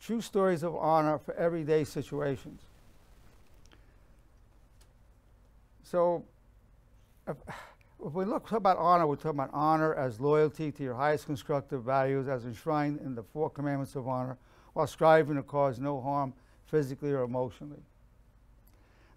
True stories of honor for everyday situations. So if we talk about honor, we're talking about honor as loyalty to your highest constructive values as enshrined in the 4 commandments of honor, while striving to cause no harm physically or emotionally.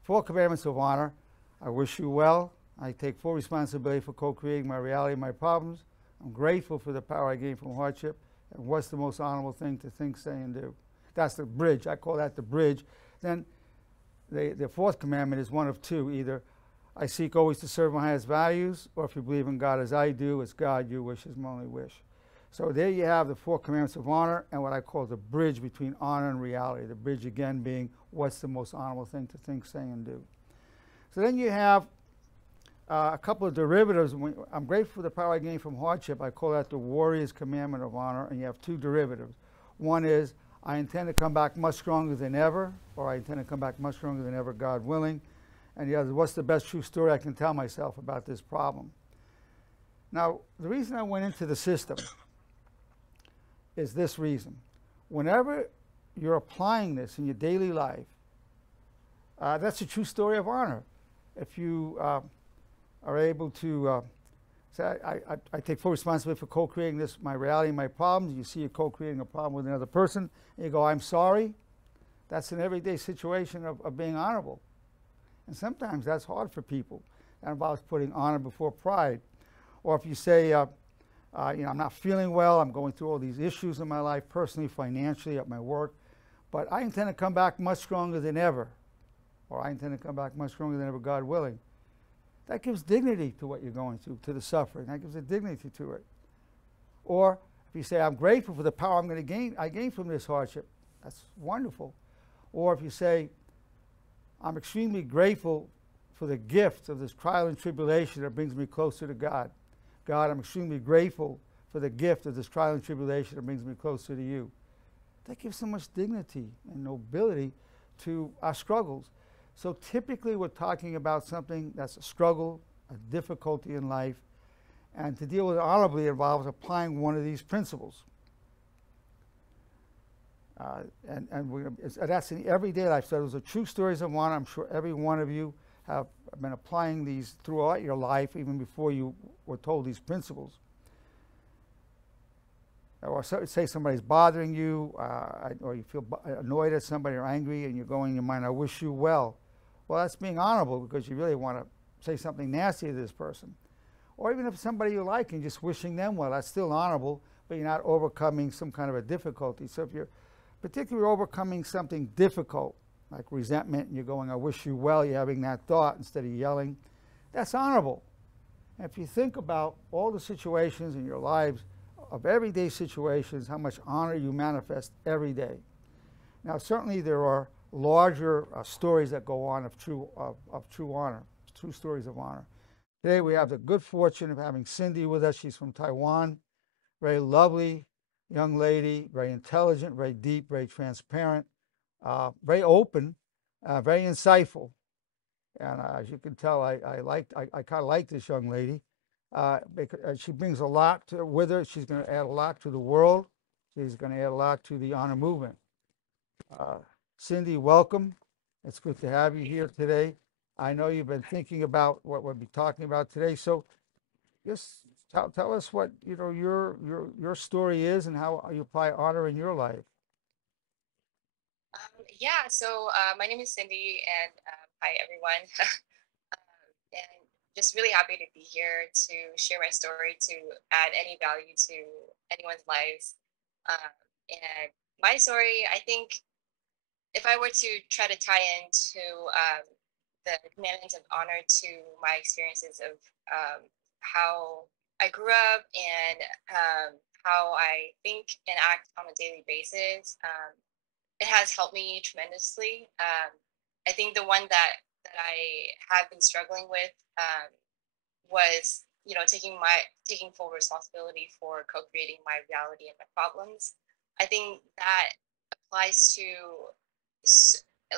4 commandments of honor. I wish you well. I take full responsibility for co-creating my reality and my problems. I'm grateful for the power I gain from hardship. And what's the most honorable thing to think, say, and do? That's the bridge. I call that the bridge. Then the 4th commandment is one of 2. Either I seek always to serve my highest values, or if you believe in God as I do, it's God you wish is my only wish. So there you have the 4 commandments of honor and what I call the bridge between honor and reality. The bridge again being what's the most honorable thing to think, say, and do. So then you have a couple of derivatives. I'm grateful for the power I gain from hardship. I call that the warrior's commandment of honor, and you have 2 derivatives. One is I intend to come back much stronger than ever, or I intend to come back much stronger than ever, God willing. And the other is what's the best true story I can tell myself about this problem. Now, the reason I went into the system is this reason. Whenever you're applying this in your daily life, that's a true story of honor. If you are able to say, I take full responsibility for co-creating this, my reality, my problems. You see you're co-creating a problem with another person, and you go, I'm sorry. That's an everyday situation of being honorable. And sometimes that's hard for people. That involves putting honor before pride. Or if you say, I'm not feeling well, I'm going through all these issues in my life, personally, financially, at my work, but I intend to come back much stronger than ever. Or I intend to come back much stronger than ever, God willing. That gives dignity to what you're going through, to the suffering. That gives a dignity to it. Or if you say, I'm grateful for the power I gain from this hardship, that's wonderful. Or if you say, I'm extremely grateful for the gift of this trial and tribulation that brings me closer to God. God, I'm extremely grateful for the gift of this trial and tribulation that brings me closer to you. That gives so much dignity and nobility to our struggles. So typically we're talking about something that's a struggle, a difficulty in life, and to deal with it honorably involves applying one of these principles. That's in everyday life. So those are true stories of honor. I'm sure every one of you have been applying these throughout your life, even before you were told these principles. Or say somebody's bothering you, or you feel annoyed at somebody or angry, and you're going in your mind, I wish you well. Well, that's being honorable because you really want to say something nasty to this person. Or even if somebody you like and just wishing them well, that's still honorable, but you're not overcoming some kind of a difficulty. So if you're particularly overcoming something difficult, like resentment, and you're going, I wish you well, you're having that thought instead of yelling, that's honorable. And if you think about all the situations in your lives, of everyday situations, how much honor you manifest every day. Now, certainly there are larger stories that go on of true honor, true stories of honor. Today we have the good fortune of having Cindy with us. She's from Taiwan, very lovely young lady, very intelligent, very deep, very transparent, very open, very insightful. And as you can tell, I kind of like this young lady. Because she brings a lot with her. She's going to add a lot to the world. She's going to add a lot to the honor movement. Cindy, welcome. It's good to have you here today. I know you've been thinking about what we'll be talking about today. So just tell us what your story is and how you apply honor in your life. Yeah, so my name is Cindy, and hi everyone. And just really happy to be here to share my story, to add any value to anyone's lives. And my story, I think, if I were to try to tie into the commandments of honor to my experiences of how I grew up and how I think and act on a daily basis, it has helped me tremendously. I think the one that I have been struggling with was, taking full responsibility for co-creating my reality and my problems. I think that applies to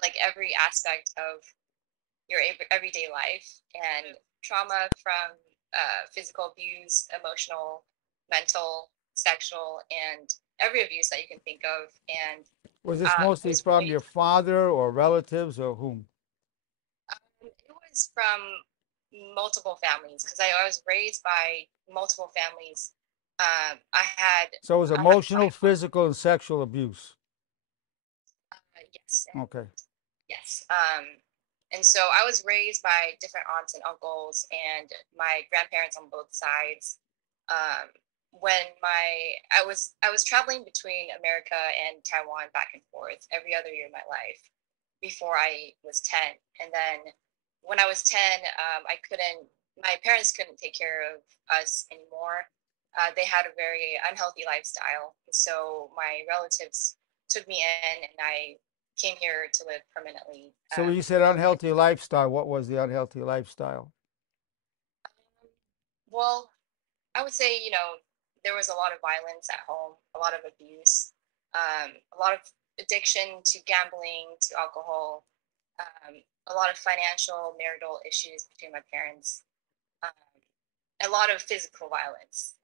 like every aspect of your everyday life, and trauma from physical abuse, emotional, mental, sexual, and every abuse that you can think of. And Was this I mostly was from your raised. father or relatives or whom? It was from multiple families because I was raised by multiple families. I had So it was I have emotional, five aunts. physical, and sexual abuse. Yes, Okay. yes. And so I was raised by different aunts and uncles and my grandparents on both sides. Um, when I was traveling between America and Taiwan back and forth every other year of my life before I was 10. And then when I was 10, my parents couldn't take care of us anymore. They had a very unhealthy lifestyle. So my relatives took me in and I came here to live permanently So when you said with my unhealthy lifestyle, what was the unhealthy lifestyle? well, I would say, there was a lot of violence at home, a lot of abuse, a lot of addiction to gambling, to alcohol, a lot of financial, marital issues between my parents, um, a lot of physical violence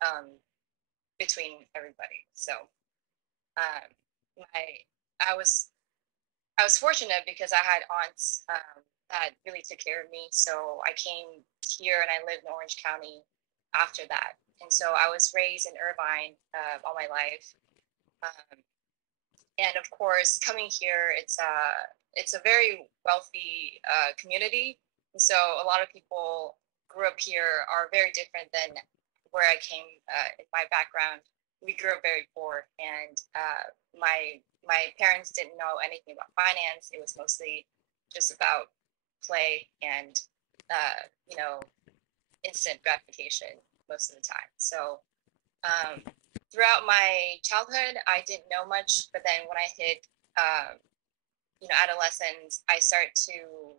between everybody. So um, my, I was I was fortunate because I had aunts that really took care of me. So I came here and I lived in Orange County after that. And so I was raised in Irvine all my life. Um, and of course, coming here, it's a very wealthy community. And so a lot of people grew up here are very different than where I came in my background. We grew up very poor, and my parents didn't know anything about finance. It was mostly just about play and uh, you know instant gratification most of the time. So um, throughout my childhood, I didn't know much, but then when I hit adolescence, I started to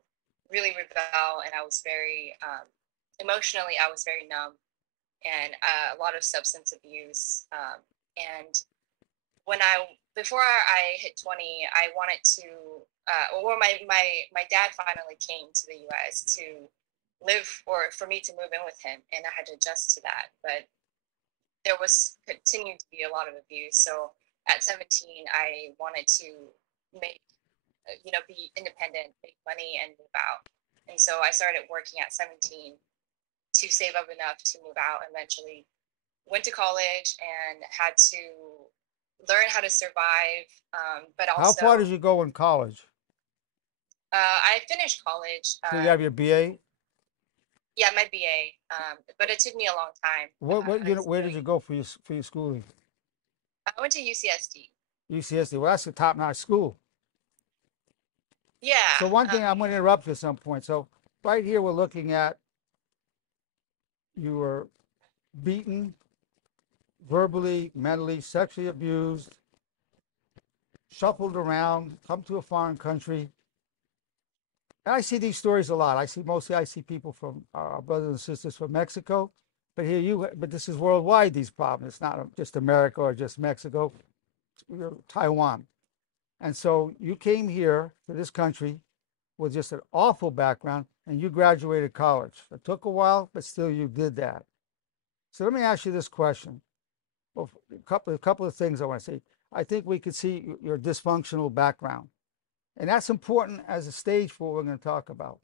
really rebel, and I was very emotionally, I was very numb, and a lot of substance abuse. And when I before I hit 20, I wanted to, or my dad finally came to the U.S. to live, or for me to move in with him, and I had to adjust to that. But there was continued to be a lot of abuse. So at 17, I wanted to make, be independent, make money, and move out. And so I started working at 17 to save up enough to move out. Eventually, went to college and had to learn how to survive, but How far did also you go in college? I finished college. So you have your BA? Yeah, my BA, but it took me a long time. What I was where did doing. you go for your schooling? I went to UCSD. UCSD. Well, that's a top-notch school. Yeah. So one thing I'm going to interrupt you at some point. So right here we're looking at you were beaten, verbally, mentally, sexually abused, shuffled around, come to a foreign country. And I see these stories a lot. I see people from our brothers and sisters from Mexico, but this is worldwide. These problems. It's not just America or just Mexico. It's Taiwan. And so you came here to this country with just an awful background, and you graduated college. It took a while, but still you did that. So let me ask you this question. Well, a couple of things I want to say. I think we could see your dysfunctional background, and that's important as a stage for what we're going to talk about.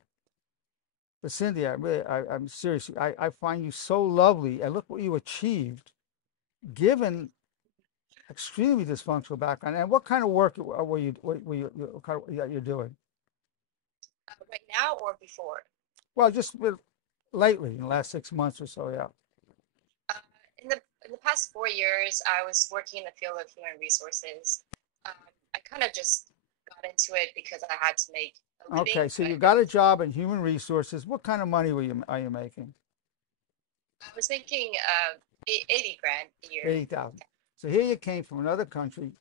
But Cindy, I'm serious. I find you so lovely, and look what you achieved, given extremely dysfunctional background. And what kind of work what kind of, you're doing? Right now or before? Well, just lately, in the last 6 months or so, yeah. Uh, in the past 4 years, I was working in the field of human resources. I kind of just got into it because I had to make a living, Okay, so but you got a job in human resources. What kind of money are you making? I was making 80 grand a year. 80,000. So here you came from another country,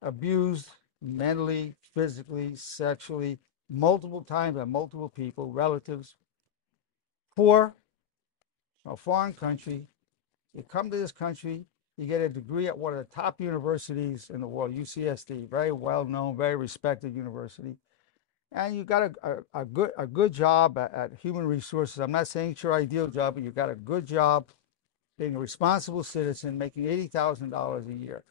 abused mentally, physically, sexually, multiple times by multiple people, relatives, poor, a foreign country. You come to this country, you get a degree at one of the top universities in the world, UCSD, very well known, very respected university. And you got a good job at human resources. I'm not saying it's your ideal job, but you got a good job being a responsible citizen, making $80,000 a year.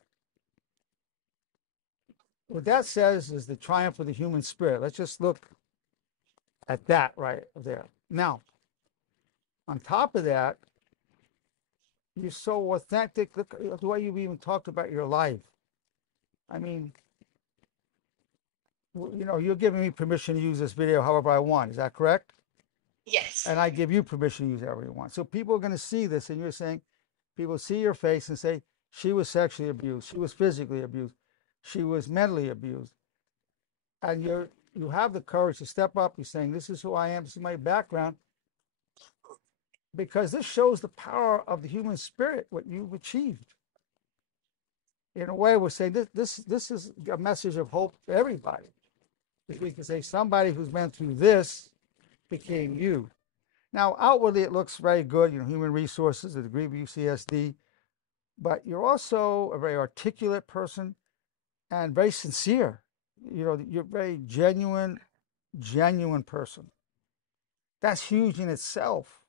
what that says is the triumph of the human spirit. Let's just look at that right there. Now, on top of that, you're so authentic. Look at the way you've even talked about your life. I mean, you know, you're giving me permission to use this video however I want. Is that correct? Yes. And I give you permission to use it however you want. So people are going to see this, and you're saying, people see your face and say, she was sexually abused, she was physically abused, she was mentally abused. And you have the courage to step up. You're saying, this is who I am, this is my background, because this shows the power of the human spirit, what you've achieved. In a way, we're saying this is a message of hope to everybody. If we can say somebody who's been through this became you. Now, outwardly, it looks very good, you know, human resources, a degree of UCSD, but you're also a very articulate person and very sincere. You know, you're a very genuine person. That's huge in itself.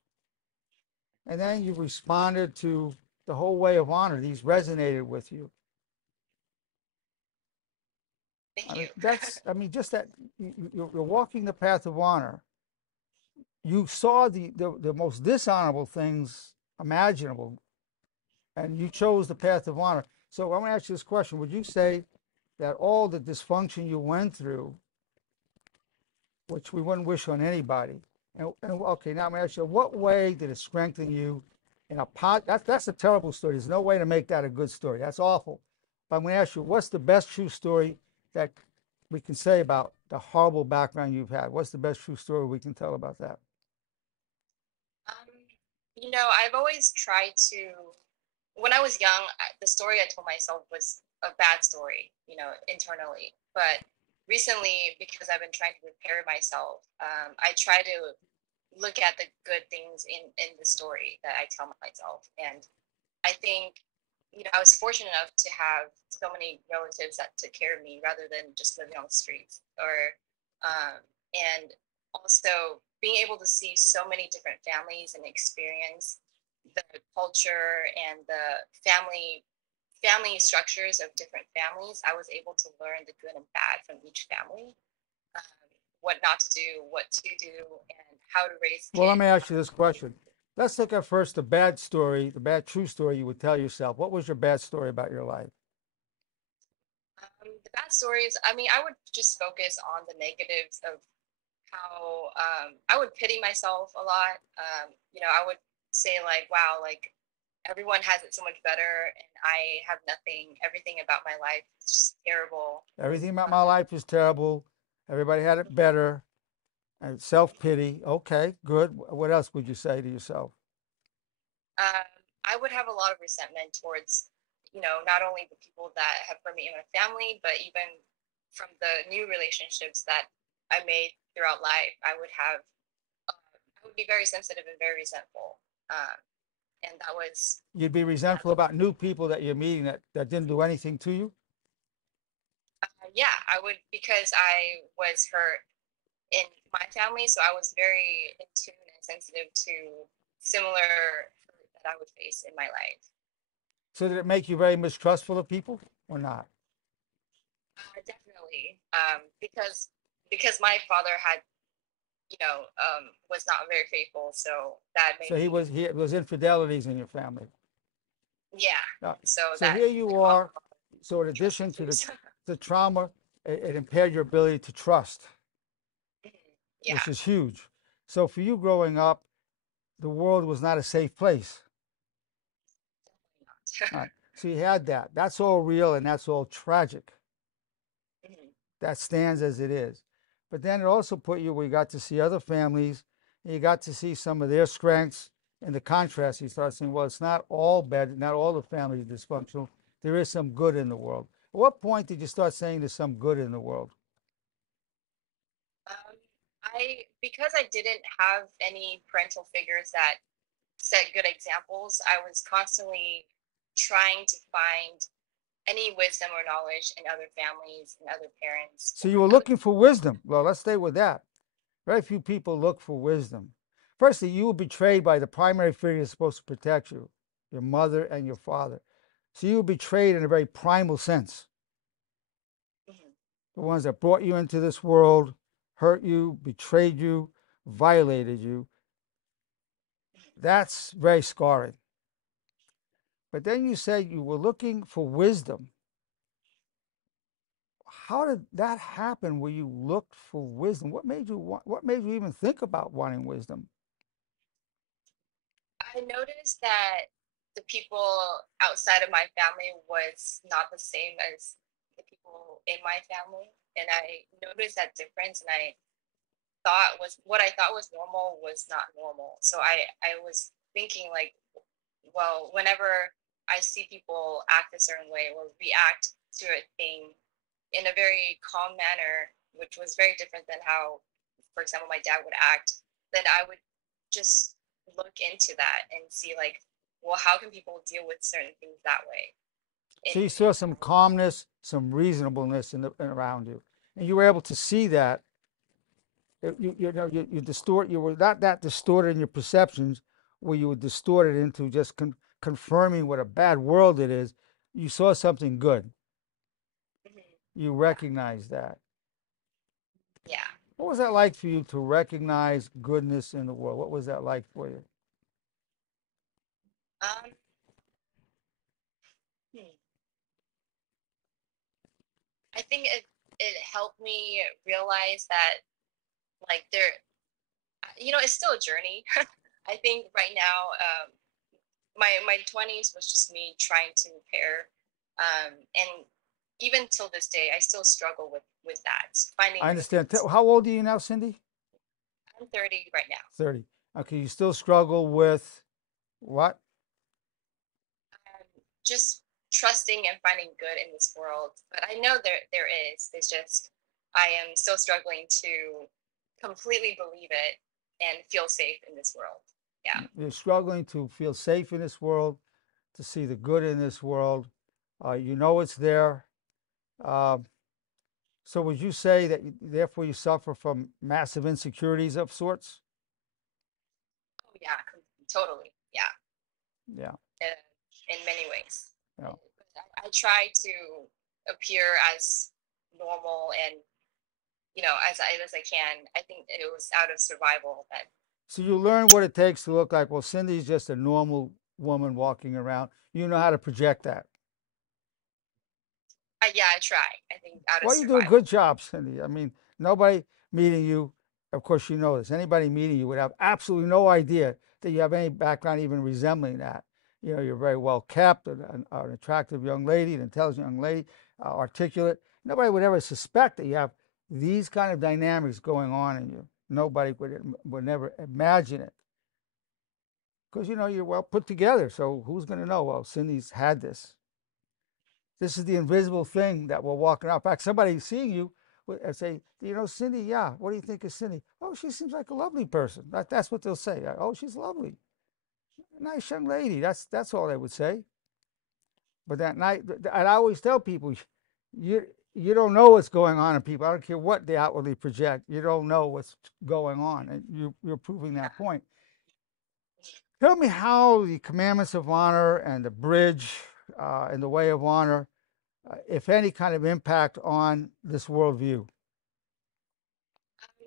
And then you responded to the whole way of honor. These resonated with you. Thank you. Just that you're walking the path of honor. You saw the most dishonorable things imaginable, and you chose the path of honor. So I'm going to ask you this question. Would you say that all the dysfunction you went through, which we wouldn't wish on anybody, and okay, now I'm going to ask you, what way did it strengthen you in a that's a terrible story. There's no way to make that a good story. That's awful. But I'm going to ask you, what's the best true story that we can say about the horrible background you've had? What's the best true story we can tell about that? You know, I've always tried to, when I was young, the story I told myself was a bad story, you know, internally. But recently, because I've been trying to prepare myself, I try to look at the good things in the story that I tell myself. And I think, you know, I was fortunate enough to have so many relatives that took care of me rather than just living on the streets. And also being able to see so many different families and experience the culture and the family structures of different families, I was able to learn the good and bad from each family, what not to do, what to do, and how to raise kids. Well, let me ask you this question. Let's look at first the bad story, the bad true story you would tell yourself. What was your bad story about your life? The bad stories, I mean, I would just focus on the negatives of how I would pity myself a lot. You know, I would say like, wow, like everyone has it so much better and I have nothing. Everything about my life is just terrible. Everything about my life is terrible. Everybody had it better. And self-pity. Okay, good. What else would you say to yourself? Um, I would have a lot of resentment towards, you know, not only the people that have hurt me in my family, but even from the new relationships that I made throughout life. I would be very sensitive and very resentful. And that was. You'd be resentful about new people that you're meeting that didn't do anything to you? Yeah, I would, because I was hurt in my family, so I was very in tune and sensitive to similar hurt that I would face in my life. So did it make you very mistrustful of people or not? Definitely, because my father had, you know, was not very faithful, so that made So he was infidelities in your family. Yeah. So that here you are. So in addition to the trauma, it impaired your ability to trust, yeah. which is huge. So for you growing up, the world was not a safe place. All right. So you had that. That's all real and that's all tragic. That stands as it is. But then it also put you where you got to see other families and you got to see some of their strengths and the contrast. You start saying, well, it's not all bad, not all the families are dysfunctional. There is some good in the world. At what point did you start saying there's some good in the world? Because I didn't have any parental figures that set good examples, I was constantly trying to find any wisdom or knowledge in other families and other parents. So you were looking for wisdom. Well, let's stay with that. Very few people look for wisdom. Firstly, you were betrayed by the primary figure that's supposed to protect you, your mother and your father. So you were betrayed in a very primal sense. the ones that brought you into this world, hurt you, betrayed you, violated you. That's very scarring. But then you said you were looking for wisdom. How did that happen where you looked for wisdom? What made you even think about wanting wisdom? I noticed that the people outside of my family was not the same as the people in my family. And I noticed that difference, and I thought was what I thought was normal was not normal. So I was thinking like, well, whenever I see people act a certain way or react to a thing in a very calm manner, which was very different than how, for example, my dad would act, then I would just look into that and see like, well, how can people deal with certain things that way? So And you saw some calmness, some reasonableness around you, and you were able to see that. You distort. You were not that distorted in your perceptions, where you were distorted into just confirming what a bad world it is. You saw something good. mhm, You yeah, recognized that. yeah. What was that like for you to recognize goodness in the world? What was that like for you? Um, hmm. I think it helped me realize that like there, it's still a journey. I think right now, my 20s was just me trying to repair, and even till this day, I still struggle with that, finding I understand. goodness. How old are you now, Cindy? I'm 30 right now. 30. Okay, you still struggle with what? Just trusting and finding good in this world, but I know there is. It's just I am still struggling to completely believe it and feel safe in this world. Yeah. You're struggling to feel safe in this world, to see the good in this world. You know it's there. Uh, so would you say that therefore you suffer from massive insecurities of sorts? Oh yeah, totally. Yeah. Yeah, uh, in many ways. yeah. I try to appear as normal and as I can. I think it was out of survival that. So you learn what it takes to look like, well, Cindy's just a normal woman walking around. You know how to project that. Yeah, I try. I think out of Well, you do a good survival. job, Cindy. I mean, nobody meeting you, of course, you know this. Anybody meeting you would have absolutely no idea that you have any background even resembling that. You know, you're very well kept, an attractive young lady, an intelligent young lady, articulate. Nobody would ever suspect that you have these kind of dynamics going on in you. Nobody would never imagine it because you know you're well put together. So who's going to know? Well, Cindy's had this. This is the invisible thing that we're walking around. In fact, somebody seeing you would say, "Do you know Cindy? Yeah. What do you think of Cindy? Oh, she seems like a lovely person." That's what they'll say. Oh, she's lovely, nice young lady. That's all they would say. But that night, and I always tell people, you don't know what's going on in people. I don't care what they outwardly project. You don't know what's going on, and you're proving that point. Tell me how the commandments of honor and the bridge and the way of honor, if any kind of impact on this worldview.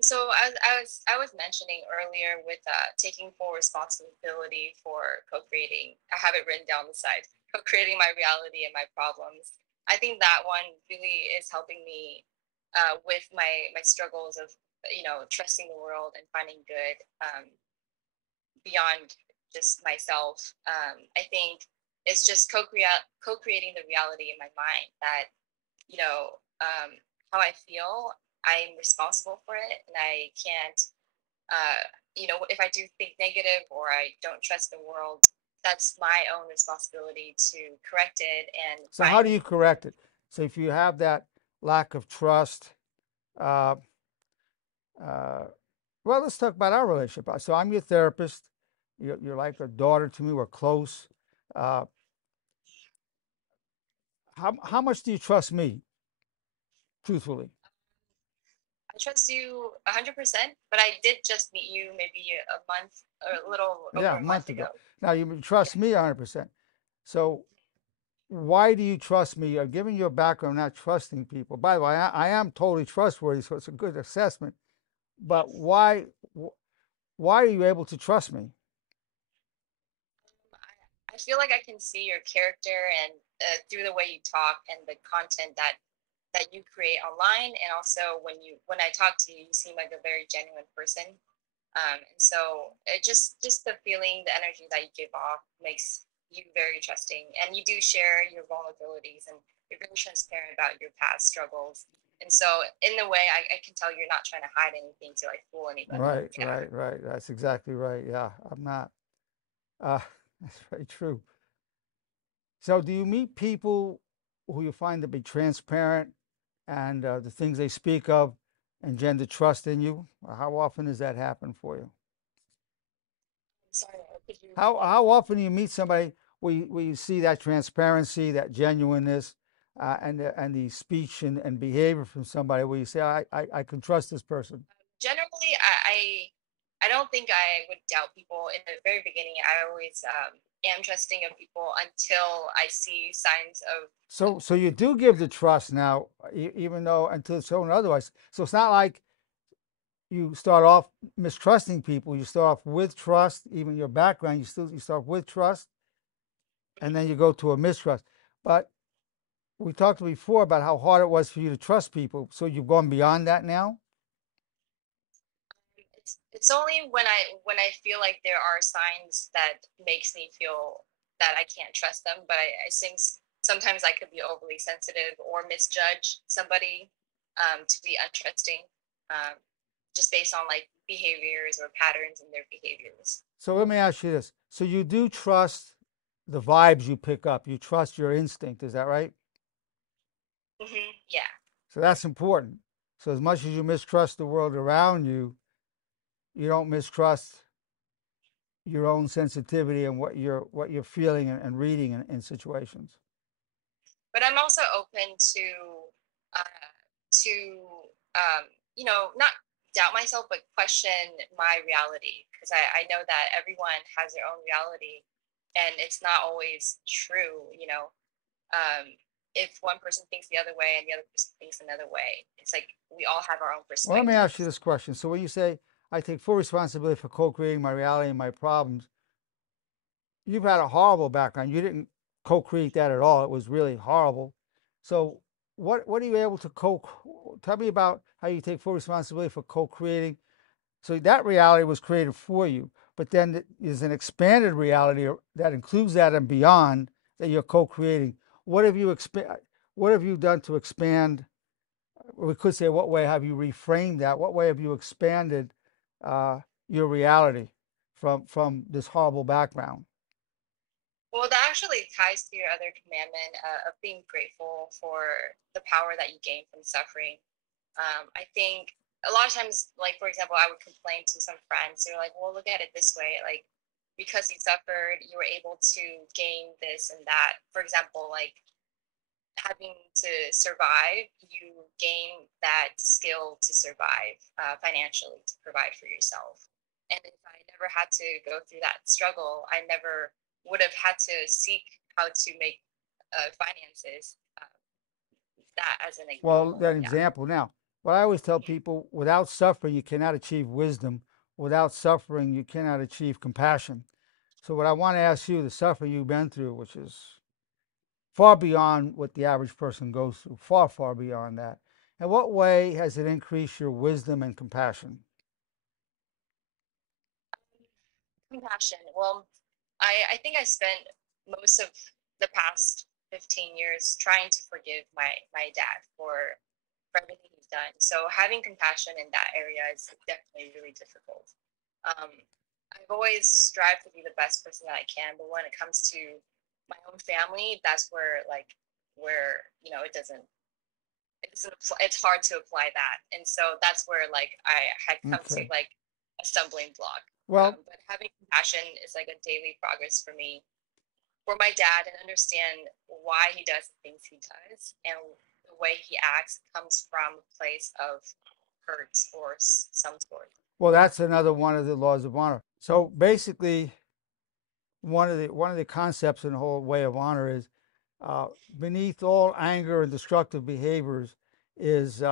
So as I was mentioning earlier with taking full responsibility for co-creating, I have it written down the side, co-creating my reality and my problems. I think that one really is helping me with my struggles of trusting the world and finding good beyond just myself. I think it's just co-creating the reality in my mind that you know how I feel. I'm responsible for it, and I can't. If I do think negative or I don't trust the world, that's my own responsibility to correct it and So how find. do you correct it? So if you have that lack of trust, uh, uh, well, let's talk about our relationship. So I'm your therapist. You're like a daughter to me. We're close. Uh, how much do you trust me, truthfully? I trust you 100%, but I did just meet you maybe a month or a little over Yeah, a a month month ago. ago. Now you Yeah. trust me 100%. So why do you trust me? Given your background, not trusting people. By the way, I am totally trustworthy, so it's a good assessment. But why are you able to trust me? I feel like I can see your character and through the way you talk and the content that you create online, and also when I talk to you, you seem like a very genuine person. And so it just the feeling, the energy that you give off makes you very trusting, and you do share your vulnerabilities, and you're very transparent about your past struggles. And so in a way, I can tell you're not trying to hide anything to like fool anybody. Right, Yeah. right, right. That's exactly right. Yeah, I'm not. Uh, that's very true. So, do you meet people who you find to be transparent and the things they speak of engender trust in you? How often does that happen for you? Sorry, could you repeat that? How often do you meet somebody where you see that transparency, that genuineness, and the speech and behavior from somebody where you say, I can trust this person? Generally, I don't think I would doubt people in the very beginning. I always am trusting of people until I see signs of. So you do give the trust now, even though until it's shown otherwise. So it's not like you start off mistrusting people. You start off with trust, even your background. You start with trust, and then you go to a mistrust. But we talked before about how hard it was for you to trust people. So you've gone beyond that now. It's only when I feel like there are signs that makes me feel that I can't trust them. But I think sometimes I could be overly sensitive or misjudge somebody to be untrusting, um, just based on like behaviors or patterns in their behaviors. So let me ask you this. So you do trust the vibes you pick up. You trust your instinct. Is that right? Yeah. So that's important. So as much as you mistrust the world around you, you don't mistrust your own sensitivity and what you're feeling and reading in situations. But I'm also open uh, to not doubt myself, but question my reality, because I know that everyone has their own reality, and it's not always true. Um, if one person thinks the other way and the other person thinks another way, it's like we all have our own Well, let me ask you perspectives. this question. So when you say I take full responsibility for co-creating my reality and my problems, you've had a horrible background. You didn't co-create that at all. It was really horrible. So what are you able to tell me about how you take full responsibility for co-creating? So that reality was created for you, but then there's an expanded reality that includes that and beyond that you're co-creating. What have you done to expand? We could say, what way have you reframed that? What way have you expanded uh, your reality from this horrible background? Well, that actually ties to your other commandment of being grateful for the power that you gain from suffering. I think a lot of times, like for example, I would complain to some friends. They're like, "Well, look at it this way. Like, because you suffered, you were able to gain this and that." For example, like having to survive, you gain that skill to survive financially, to provide for yourself. And if I never had to go through that struggle, I never would have had to seek how to make finances. That as an Well, example. that Yeah. example. Now, what I always tell people, without suffering, you cannot achieve wisdom. Without suffering, you cannot achieve compassion. So, what I want to ask you, the suffering you've been through, which is far beyond what the average person goes through, far, far beyond that. In what way has it increased your wisdom and compassion? Compassion. Well, I think I spent most of the past 15 years trying to forgive my dad for everything he's done. So having compassion in that area is definitely really difficult. Um, I've always strived to be the best person that I can, but when it comes to my own family, that's where it's hard to apply that, and so that's where like I had come to Okay. like a stumbling block. Well, But having compassion is like a daily progress for me, for my dad, and understand why he does the things he does, and the way he acts comes from a place of hurt or some sort. that's another one of the laws of honor. So basically, one of the concepts in the whole way of honor is Uh, Beneath all anger and destructive behaviors is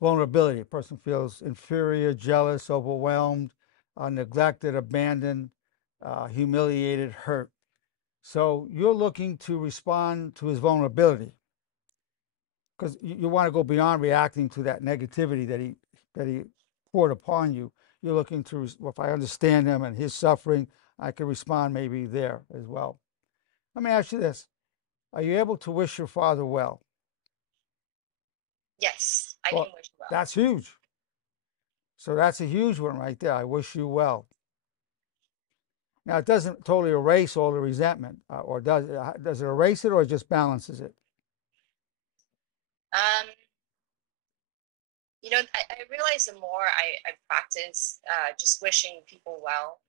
vulnerability. A person feels inferior, jealous, overwhelmed, neglected, abandoned, humiliated, hurt. So you're looking to respond to his vulnerability because you want to go beyond reacting to that negativity that he poured upon you. You're looking to, well, if I understand him and his suffering, I can respond maybe there as well. Let me ask you this: are you able to wish your father well? Yes, I Well, can wish well. that's huge. So that's a huge one right there. I wish you well. Now it doesn't totally erase all the resentment, or does it? Does it erase it, or it just balances it? Um, I realize the more I practice just wishing people well,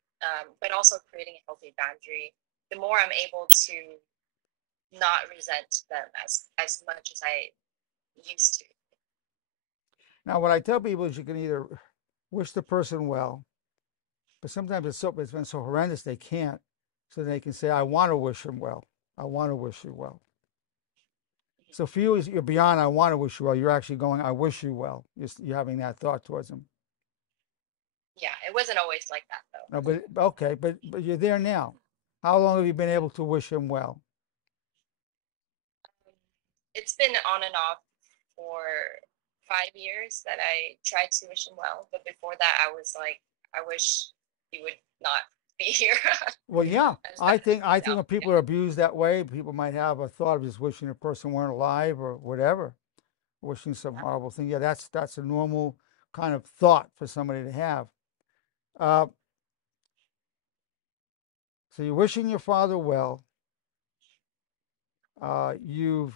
but also creating a healthy boundary, the more I'm able to not resent them as much as I used to. Now, what I tell people is you can either wish the person well, but sometimes it's been so horrendous they can't, so they can say, "I want to wish him well. I want to wish you well." So for you, you're beyond "I want to wish you well." You're actually going, "I wish you well." You're having that thought towards him. Yeah, it wasn't always like that though. No, but okay, but you're there now. How long have you been able to wish him well? It's been on and off for 5 years that I tried to wish him well, but before that, I was like, I wish he would not be here. Well, yeah, As bad I as think it may I think sound. when people are abused that way, people might have a thought of just wishing a person weren't alive or whatever, wishing some Yeah. horrible thing. Yeah, that's a normal kind of thought for somebody to have. Uh, so you're wishing your father well. You've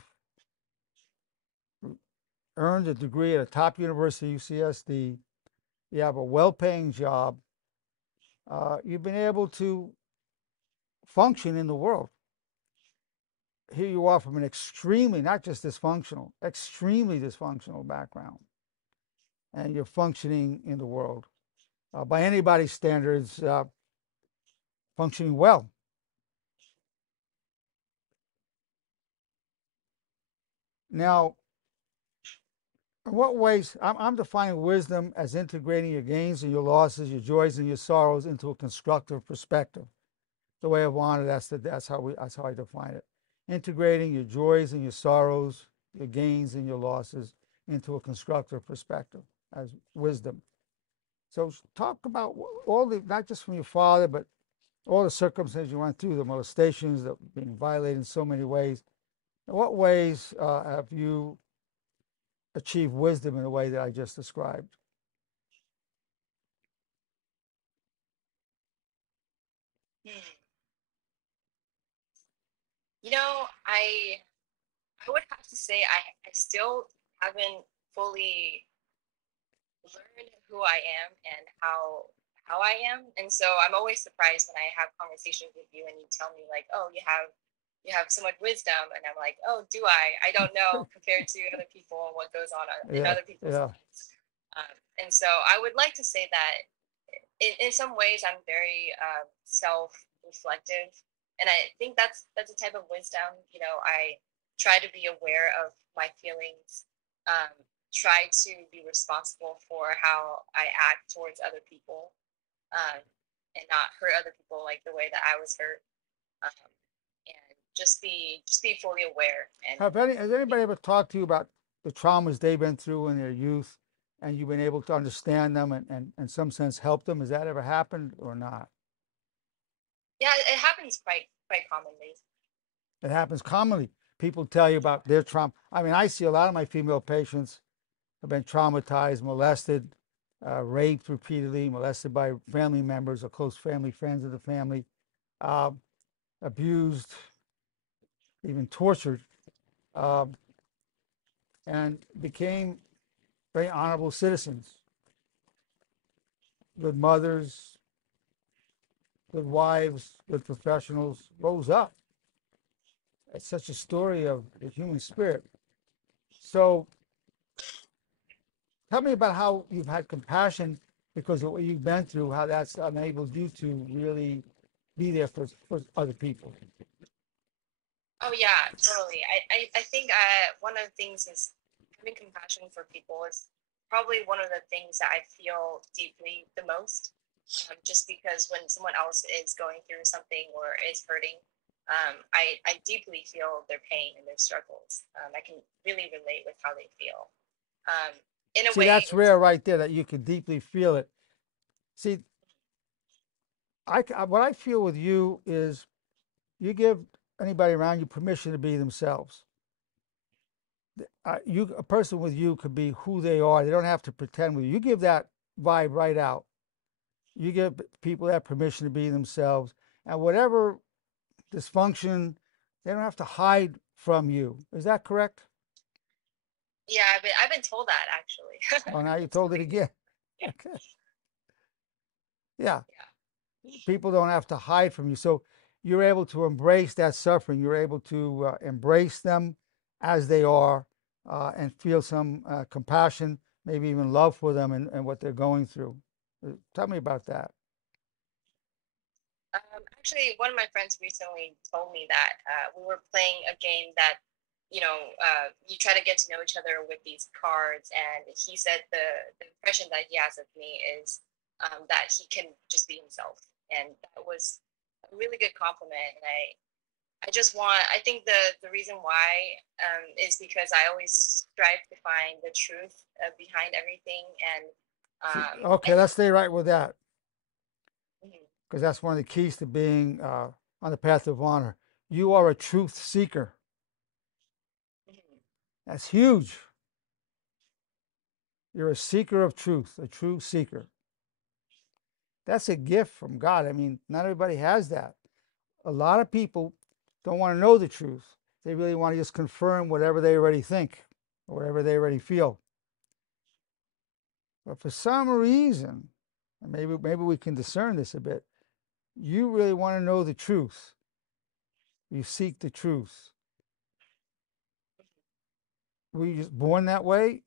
earned a degree at a top university, UCSD. You have a well-paying job. You've been able to function in the world. Here you are from an extremely, not just dysfunctional, extremely dysfunctional background, and you're functioning in the world. By anybody's standards, functioning well. Now, in what ways, I'm defining wisdom as integrating your gains and your losses, your joys and your sorrows into a constructive perspective. The way of honor, that's how I define it. Integrating your joys and your sorrows, your gains and your losses into a constructive perspective as wisdom. So talk about all the, not just from your father, but all the circumstances you went through, the molestations, the being violated in so many ways. In what ways have you achieved wisdom in the way that I just described? Hmm. You know, I would have to say I still haven't fully learned who I am and how I am. And so I'm always surprised when I have conversations with you and you tell me like, oh, you have so much wisdom, and I'm like, oh, do I? I don't know compared to other people and what goes on in Yeah, other people's yeah. lives. And so I would like to say that in some ways I'm very self-reflective, and I think that's a type of wisdom. I try to be aware of my feelings, um, try to be responsible for how I act towards other people, um, and not hurt other people like the way that I was hurt, um, and just be fully aware. And Has anybody ever talked to you about the traumas they've been through in their youth, and you've been able to understand them and in some sense help them? Has that ever happened or not? yeah, it happens quite commonly. It happens commonly. People tell you about their trauma. I mean, I see a lot of my female patients have been traumatized, molested, raped repeatedly, molested by family members or close family, friends of the family, uh, abused, even tortured, uh, and became very honorable citizens, good mothers, good wives, good professionals, rose up. It's such a story of the human spirit. So tell me about how you've had compassion because of what you've been through, how that's enabled you to really be there for other people. Oh yeah, totally. I think one of the things is having compassion for people is probably one of the things that I feel deeply the most. Just because when someone else is going through something or is hurting, I deeply feel their pain and their struggles. I can really relate with how they feel. Um, in a See, way, that's it's rare right there that you can deeply feel it. See, what I feel with you is you give anybody around you permission to be themselves. A person with you could be who they are. They don't have to pretend with you. You give that vibe right out. You give people that permission to be themselves, and whatever dysfunction, they don't have to hide from you. Is that correct? yeah. I've been told that actually. Well, now you It's told it really again. yeah Okay. Yeah, yeah. people don't have to hide from you. So you're able to embrace that suffering. You're able to embrace them as they are and feel some compassion, maybe even love for them and what they're going through. Tell me about that. Actually, one of my friends recently told me that we were playing a game that, you try to get to know each other with these cards, and he said the impression that he has of me is that he can just be himself, and that was a really good compliment. And I just want, I think the reason why is because I always strive to find the truth behind everything, and See, um, okay, and let's stay right with that mhm, because that's one of the keys to being on the path of honor. You are a truth seeker. mhm. That's huge. You're a seeker of truth, a true seeker. That's a gift from God. I mean, not everybody has that. A lot of people don't want to know the truth. They really want to just confirm whatever they already think or whatever they already feel. But for some reason, and maybe we can discern this a bit, you really want to know the truth. You seek the truth. Were you just born that way?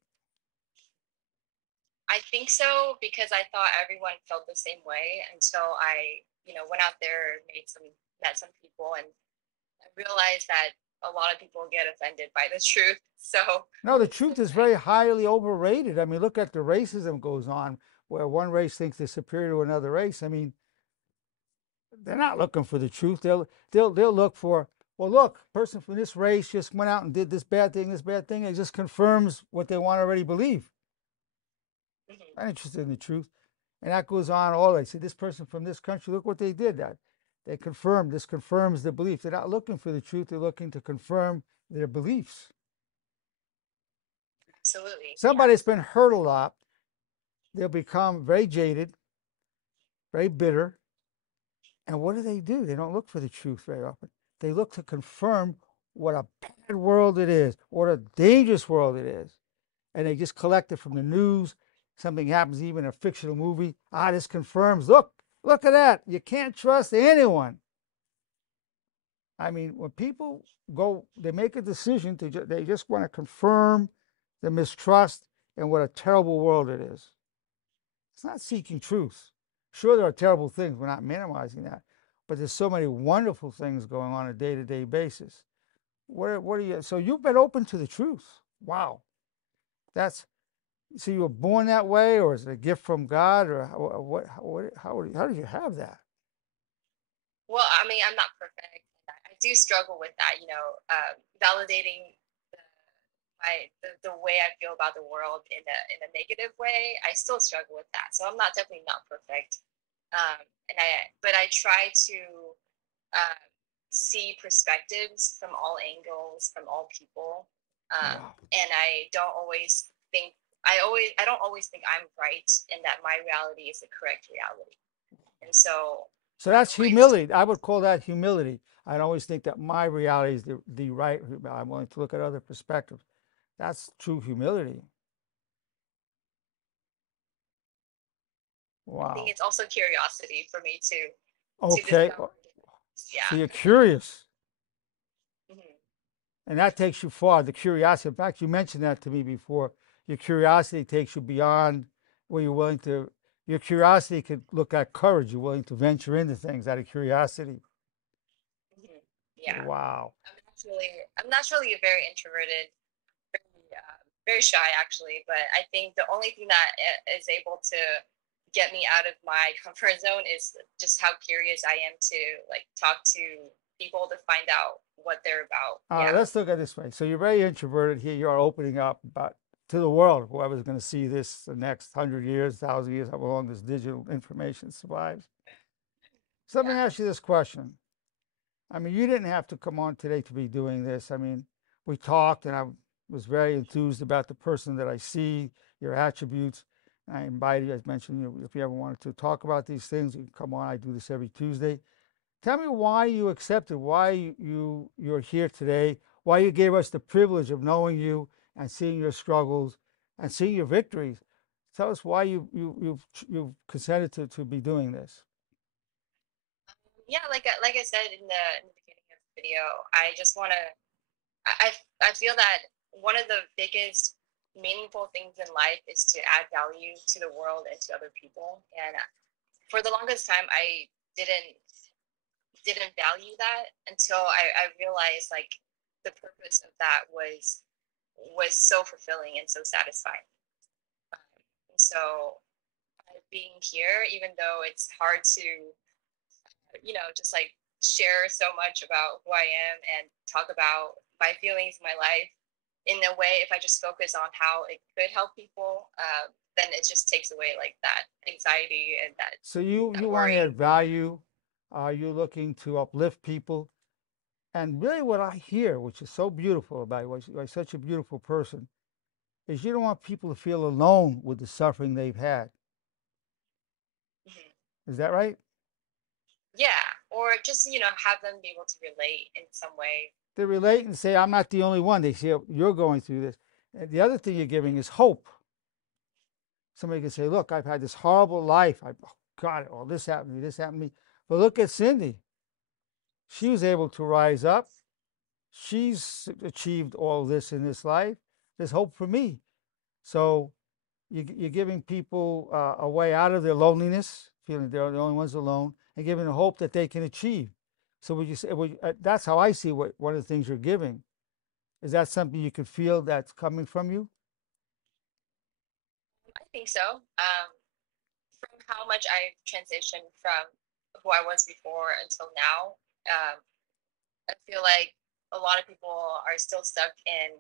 I think so because I thought everyone felt the same way until I, went out there, met some people, and I realized that a lot of people get offended by the truth. So No, the truth is sometimes, very highly overrated. I mean, look at the racism goes on where one race thinks they're superior to another race. I mean, they're not looking for the truth. They'll look for, well, look, person from this race just went out and did this bad thing, this bad thing. It just confirms what they want to already believe. mhm. Not interested in the truth. And that goes on all the way. See, this person from this country, look what they did. That they confirmed. This confirms the belief. They're not looking for the truth. They're looking to confirm their beliefs. Absolutely, Somebody yeah. that's been hurt a lot, they'll become very jaded, very bitter. And what do? They don't look for the truth very often. They look to confirm what a bad world it is, what a dangerous world it is. And they just collect it from the news. Something happens, even in a fictional movie. Ah, this confirms. Look at that. You can't trust anyone. I mean, when people they make a decision they just want to confirm the mistrust and what a terrible world it is. It's not seeking truth. Sure, there are terrible things. We're not minimizing that, but there's so many wonderful things going on a day-to-day basis. What are you? So you've been open to the truth. Wow, that's so you were born that way, or is it a gift from God, or how did you have that? Well, I mean, I'm not perfect. I do struggle with that, validating the, the way I feel about the world in a negative way. I still struggle with that, so I'm not definitely not perfect. But I try to uh, see perspectives from all angles, from all people, Wow. and I don't always think I'm right, and that my reality is the correct reality. And so So I that's always humility. I would call that humility. I always think that my reality is the right. I'm willing to look at other perspectives. That's true humility. I think Wow. it's also curiosity for me to Okay. discover different things. So Yeah. you're curious, Hmm. and that takes you far. The curiosity. In fact, you mentioned that to me before. Your curiosity takes you beyond where you're willing to. Your curiosity could look at courage. You're willing to venture into things out of curiosity. Hmm. Yeah. Wow. I'm naturally a very introverted, very shy actually. But I think the only thing that is able to get me out of my comfort zone is just how curious I am to like talk to people to find out what they're about. Yeah. Let's look at it this way. So you're very introverted here. You are opening up about to the world, whoever's going to see this the next 100 years, 1,000 years, how long this digital information survives. So let me Yeah. ask you this question. I mean, you didn't have to come on today to be doing this. I mean, we talked and I was very enthused about the person that I see, your attributes. I invited you, as mentioned, if you ever wanted to talk about these things, you can come on. I do this every Tuesday. Tell me why you accepted, why you're here today, why you gave us the privilege of knowing you and seeing your struggles and seeing your victories. Tell us why you've consented to be doing this. Yeah, like I said in the beginning of the video, I just want to I I feel that one of the biggest meaningful things in life is to add value to the world and to other people. And for the longest time, I didn't didn't value that until I realized like the purpose of that was so fulfilling and so satisfying. And so being here, even though it's hard to just like share so much about who I am and talk about my feelings, my life in a way, if I just focus on how it could help people, then it just takes away like that anxiety and So you that want to worry. add value. You're looking to uplift people. And really, what I hear, which is so beautiful about you, why you're such a beautiful person, is you don't want people to feel alone with the suffering they've had. Mhm. Is that right? Yeah, or just have them be able to relate in some way. They relate and say, I'm not the only one. They say, you're going through this. And the other thing you're giving is hope. Somebody can say, look, I've had this horrible life. I, oh God, all this happened to me, this happened to me. But look at Cindy. She was able to rise up. She's achieved all this in this life. There's hope for me. So you're giving people a way out of their loneliness, feeling they're the only ones alone, and giving a hope that they can achieve. So would you say, that's how I see what one of the things you're giving. Is that something you could feel that's coming from you? I think so. From how much I've transitioned from who I was before until now, I feel like a lot of people are still stuck in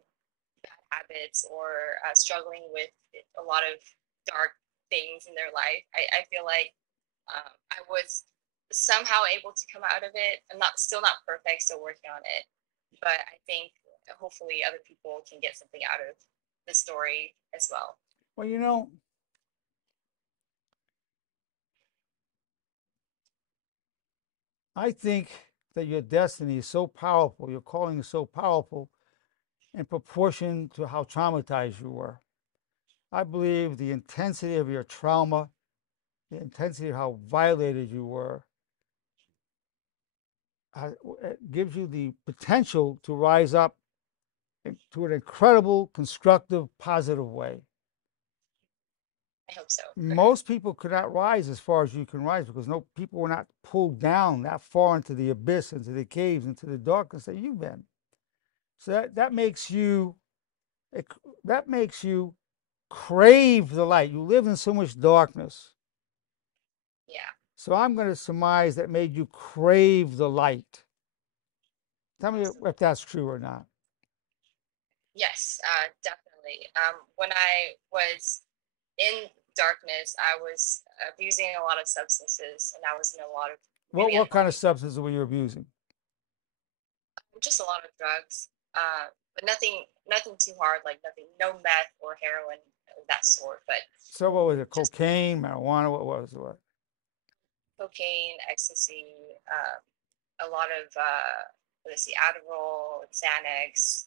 bad habits or struggling with a lot of dark things in their life. I feel like I was somehow able to come out of it. I'm not still not perfect, still working on it, but I think hopefully other people can get something out of the story as well. Well, I think that your destiny is so powerful, your calling is so powerful in proportion to how traumatized you were. I believe the intensity of your trauma, the intensity of how violated you were, gives you the potential to rise up to an incredible, constructive, positive way. I hope so. Most people could not rise as far as you can rise because no people were not pulled down that far into the abyss, into the caves, into the darkness that you've been. So that makes you that makes you crave the light. You lived in so much darkness. Yeah. So I'm going to surmise that made you crave the light. Tell me if Absolutely. that's true or not. Yes, definitely. When I was in darkness, I was abusing a lot of substances, and I was in a lot of really What kind of unhealthy, substances were you abusing? just a lot of drugs. But nothing too hard, like nothing, no meth or heroin of that sort, but So what was it? just Cocaine, marijuana? What was it? What? cocaine, ecstasy, a lot of let's see, Adderall, Xanax,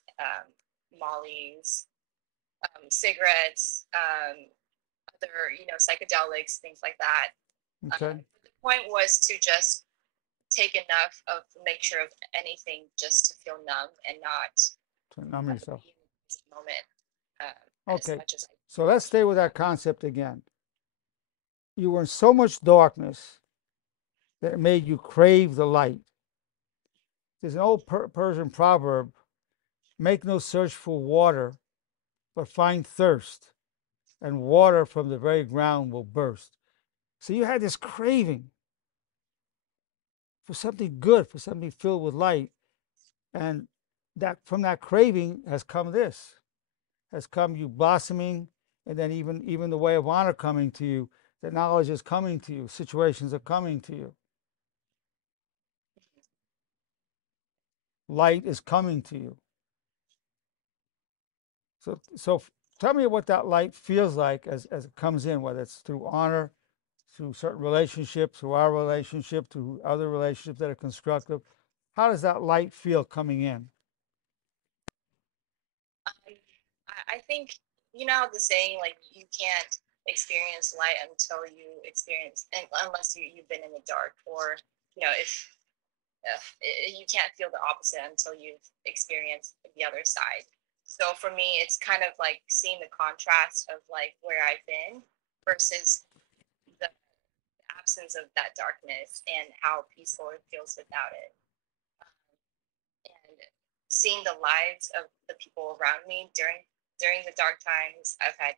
Molly's, cigarettes, other psychedelics, things like that. Okay, The point was to just take enough of a mixture of anything just to feel numb and not to numb yourself. be in this moment as Okay, much as I. so let's stay with that concept again. You were in so much darkness that it made you crave the light. There's an old Persian proverb: make no search for water, but find thirst, and water from the very ground will burst. So you had this craving for something good, for something filled with light. And that from that craving has come this, has come you blossoming, and then even the way of honor coming to you, that knowledge is coming to you, situations are coming to you, light is coming to you. So tell me what that light feels like as it comes in, whether it's through honor, through certain relationships, through our relationship, through other relationships that are constructive. How does that light feel coming in? I think you know the saying like you can't experience light until you experience, and unless you've been in the dark, or if you can't feel the opposite until you've experienced the other side. So for me, it's kind of like seeing the contrast of like where I've been versus the absence of that darkness and how peaceful it feels without it. And seeing the lives of the people around me during the dark times. I've had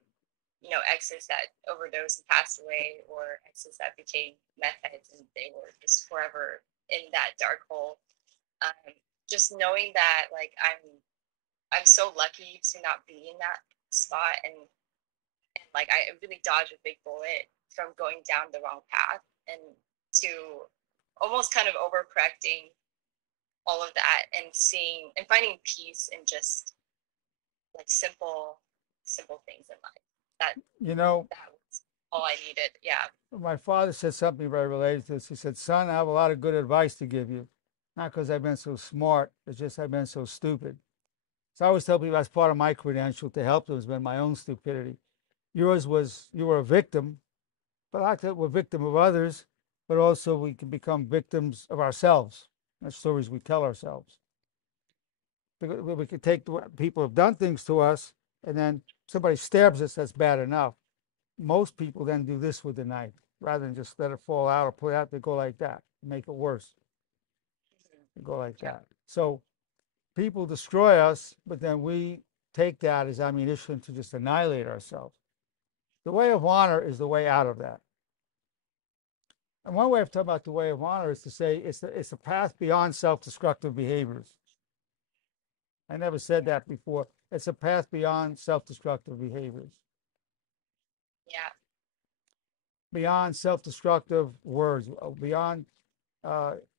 exes that overdosed and passed away, or exes that became meth heads and they were just forever in that dark hole. Um, just knowing that like I'm so lucky to not be in that spot, and like I really dodged a big bullet from going down the wrong path, and to almost kind of overcorrecting all of that and seeing and finding peace in just like simple things in life. That You know, that was all I needed. Yeah. my father said something very related to this. He said, son, I have a lot of good advice to give you. Not because I've been so smart, it's just I've been so stupid. So I always tell people that's part of my credential to help them has been my own stupidity. Yours was you were a victim, but I like that we're victim of others, but also we can become victims of ourselves. The stories we tell ourselves. We could take people have done things to us, and then somebody stabs us. That's bad enough. Most people then do this with the knife rather than just let it fall out or pull it out. They go like that, make it worse. They go like Yeah. that. So people destroy us, but then we take that as ammunition to just annihilate ourselves. The way of honor is the way out of that. And one way of talking about the way of honor is to say it's a path beyond self-destructive behaviors. I never said that before. It's a path beyond self-destructive behaviors, Yeah. beyond self-destructive words, beyond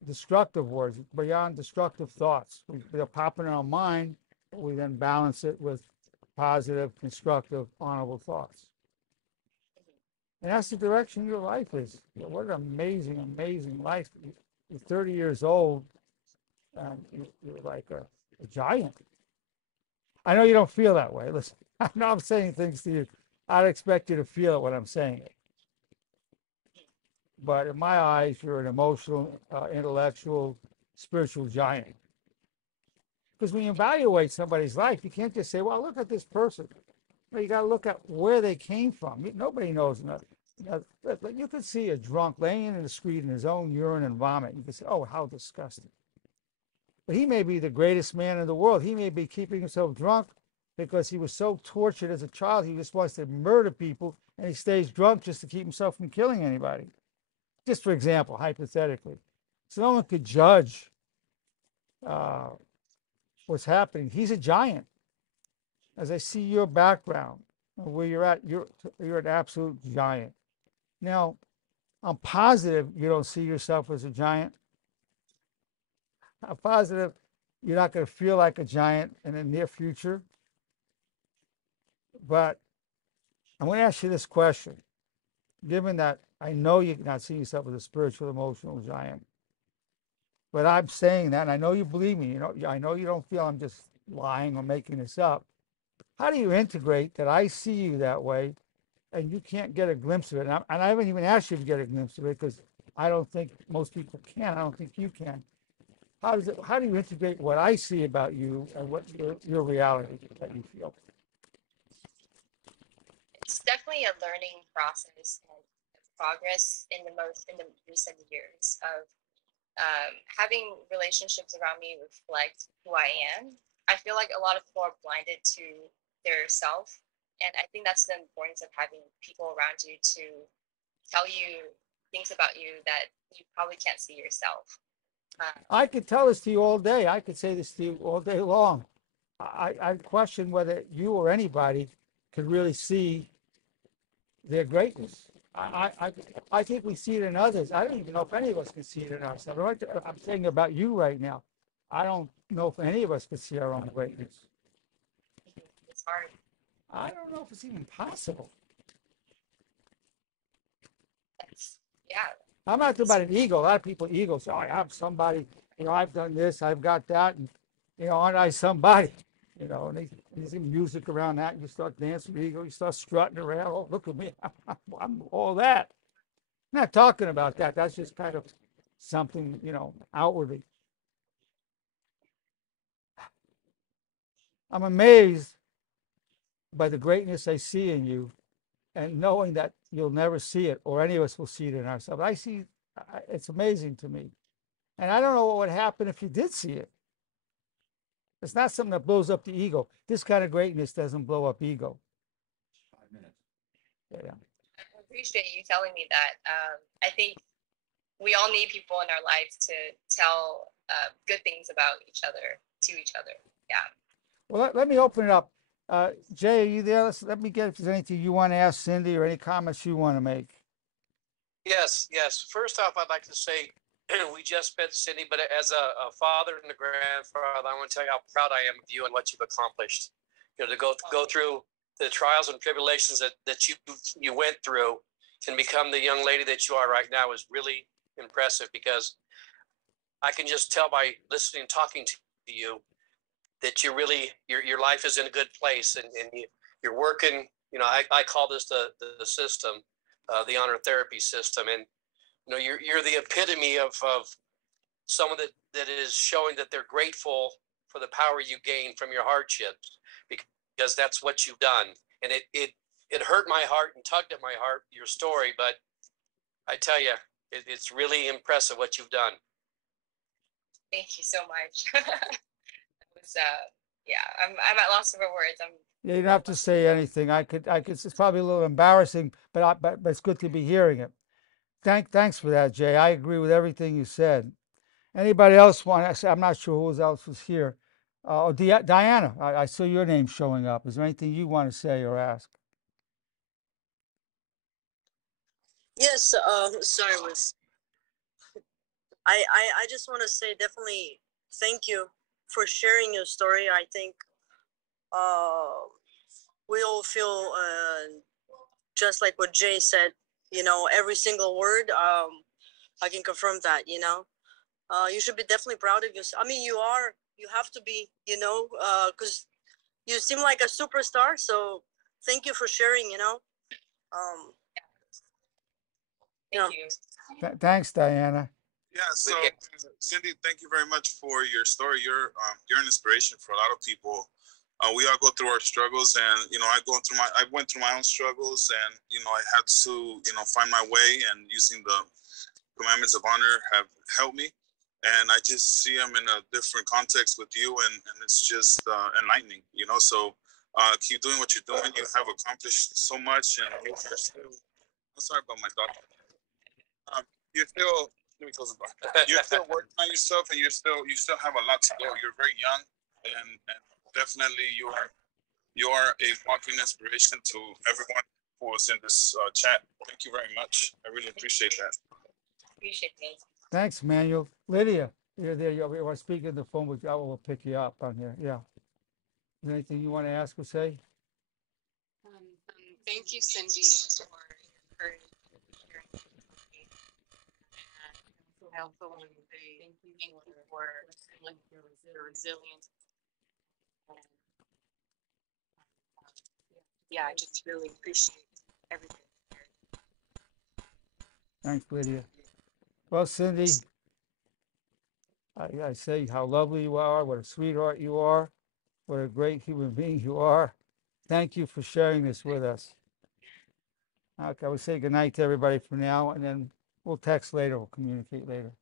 destructive words, beyond destructive thoughts. They're popping in our mind, but we then balance it with positive, constructive, honorable thoughts. And that's the direction your life is. What an amazing, amazing life. You're 30 years old, and you're like a giant. I know you don't feel that way. Listen, I know I'm saying things to you. I'd expect you to feel it when I'm saying it. But in my eyes, you're an emotional, intellectual, spiritual giant. Because when you evaluate somebody's life, you can't just say, well, look at this person. You got to look at where they came from. Nobody knows. You could see a drunk laying in the street in his own urine and vomit. You could say, oh, how disgusting. But he may be the greatest man in the world. He may be keeping himself drunk because he was so tortured as a child. He just wants to murder people, and he stays drunk just to keep himself from killing anybody. Just for example, hypothetically. So no one could judge uh, what's happening. He's a giant. As I see your background, where you're at, you're an absolute giant. Now, I'm positive you don't see yourself as a giant. I'm positive you're not going to feel like a giant in the near future. But I'm going to ask you this question. Given that I know you cannot see yourself as a spiritual, emotional giant, but I'm saying that, and I know you believe me. I know you don't feel I'm just lying or making this up. How do you integrate that I see you that way and you can't get a glimpse of it? And I haven't even asked you to get a glimpse of it because I don't think most people can. I don't think you can. How do you integrate what I see about you and what your reality that you feel? It's definitely a learning process and progress in the recent years of having relationships around me reflect who I am. I feel like a lot of people are blinded to their self, and I think that's the importance of having people around you to tell you things about you that you probably can't see yourself. I could tell this to you all day. I could say this to you all day long. I question whether you or anybody could really see their greatness. I think we see it in others. I don't even know if any of us can see it in ourselves. I'm saying about you right now. I don't know if any of us could see our own greatness. It's hard. I don't know if it's even possible. Yeah. I'm not talking about an ego. A lot of people ego say, "Oh, I'm somebody. I've done this. I've got that, and aren't I somebody?" And there's music around that. You start dancing with ego. You start strutting around. Oh, look at me. I'm all that. I'm not talking about that. That's just kind of something, outwardly. I'm amazed by the greatness I see in you, and knowing that you'll never see it, or any of us will see it in ourselves. It's amazing to me. And I don't know what would happen if you did see it. It's not something that blows up the ego. This kind of greatness doesn't blow up ego. 5 minutes. Yeah. I appreciate you telling me that. I think we all need people in our lives to tell good things about each other to each other. Yeah. Well, let me open it up. Jay, are you there? Let me get if there's anything you want to ask Cindy or any comments you want to make. Yes, yes. First off, I'd like to say we just met Cindy, but as a father and a grandfather, I want to tell you how proud I am of you and what you've accomplished. To go through the trials and tribulations that you went through and become the young lady that you are right now is really impressive, because I can just tell by listening and talking to you that your life is in a good place, and you're working. I call this the system, the honor therapy system, and you're the epitome of someone that is showing that they're grateful for the power you gain from your hardships, because that's what you've done. And it hurt my heart and tugged at my heart, your story, but I tell you, it's really impressive what you've done. Thank you so much. It was yeah, I'm at loss for words. Yeah, you don't have to say anything. I could. It's probably a little embarrassing, but it's good to be hearing it. Thanks for that, Jay. I agree with everything you said. Anybody else want to say? I'm not sure who else was here. Diana, I saw your name showing up. Is there anything you want to say or ask? Yes, sorry, was I just want to say definitely thank you for sharing your story. I think uh, we all feel just like what Jay said. Every single word. I can confirm that. You should be definitely proud of yourself. I mean, you are. You have to be. Because you seem like a superstar. So thank you for sharing. Um, Thank you. Thanks, Diana. Yeah, so Cindy, thank you very much for your story. You're an inspiration for a lot of people. We all go through our struggles, and I went through my own struggles, and I had to find my way, and using the commandments of honor have helped me. And I just see them in a different context with you, and it's just enlightening. So keep doing what you're doing. You have accomplished so much, and you're still. I'm sorry about my dog. You're still. Let me close the door. You're still working on yourself, and you still have a lot to go. You're very young, and definitely you are a walking inspiration to everyone who was in this chat. Thank you very much. I really appreciate that. Appreciate it. Thanks, Manuel. Lydia, you're there. You are speaking on the phone with you. I will pick you up on here. Yeah. Is there anything you want to ask or say? Thank you, Cindy, for your courage and sharing your story. And I also want to say thank you for your resilience. And, yeah, I just really appreciate everything. Thanks, Lydia. Well, Cindy, I say how lovely you are, what a sweetheart you are, what a great human being you are. Thank you for sharing this with us. Okay, I will say goodnight to everybody for now, and then we'll text later, we'll communicate later.